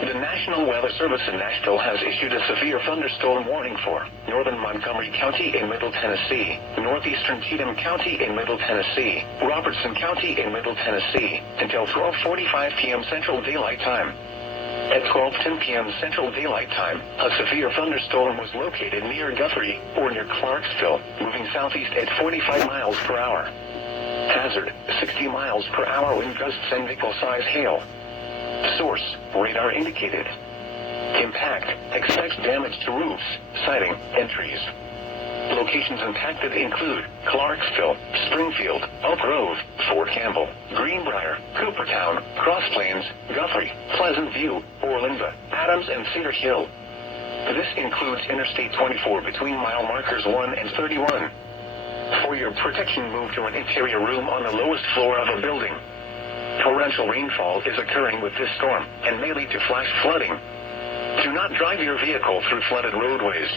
The National Weather Service in Nashville has issued a severe thunderstorm warning for northern Montgomery County in Middle Tennessee, northeastern Cheatham County in Middle Tennessee, Robertson County in Middle Tennessee, until 12:45 p.m. Central Daylight Time. At 12:10 p.m. Central Daylight Time, a severe thunderstorm was located near Guthrie, or near Clarksville, moving southeast at 45 miles per hour. Hazard, 60 miles per hour wind gusts and nickel-size hail. Source, radar indicated. Impact, expects damage to roofs, siding, and trees. Locations impacted include Clarksville, Springfield, Elk Grove, Fort Campbell, Greenbrier, Coopertown, Cross Plains, Guthrie, Pleasant View, Orlinda, Adams, and Cedar Hill. This includes Interstate 24 between mile markers 1 and 31. For your protection, move to an interior room on the lowest floor of a building. Torrential rainfall is occurring with this storm and may lead to flash flooding. Do not drive your vehicle through flooded roadways.